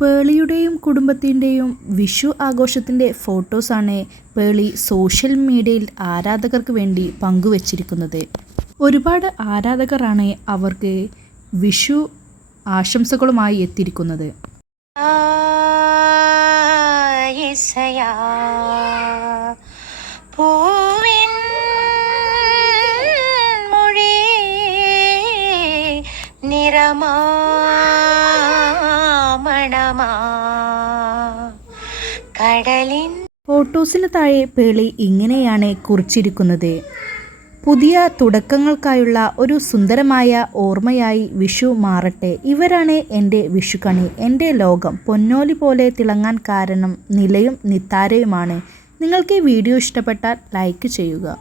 പേളിയുടെയും കുടുംബത്തിൻ്റെയും വിഷു ആഘോഷത്തിൻ്റെ ഫോട്ടോസാണ് പേളി സോഷ്യൽ മീഡിയയിൽ ആരാധകർക്ക് വേണ്ടി പങ്കുവച്ചിരിക്കുന്നത്. ഒരുപാട് ആരാധകരാണ് അവർക്ക് വിഷു ആശംസകളുമായി എത്തിയിരിക്കുന്നത്. ഫോട്ടോസിന് താഴെ പേളി ഇങ്ങനെയാണ് കുറിച്ചിരിക്കുന്നത്: പുതിയ തുടക്കങ്ങൾക്കായുള്ള ഒരു സുന്ദരമായ ഓർമ്മയായി വിഷു മാറട്ടെ. ഇവരാണ് എൻ്റെ വിഷുക്കണി, എൻ്റെ ലോകം. പൊന്നോലി പോലെ തിളങ്ങാൻ കാരണം നിലയും നിത്താരയുമാണ്. നിങ്ങൾക്ക് ഈ വീഡിയോ ഇഷ്ടപ്പെട്ടാൽ ലൈക്ക് ചെയ്യുക.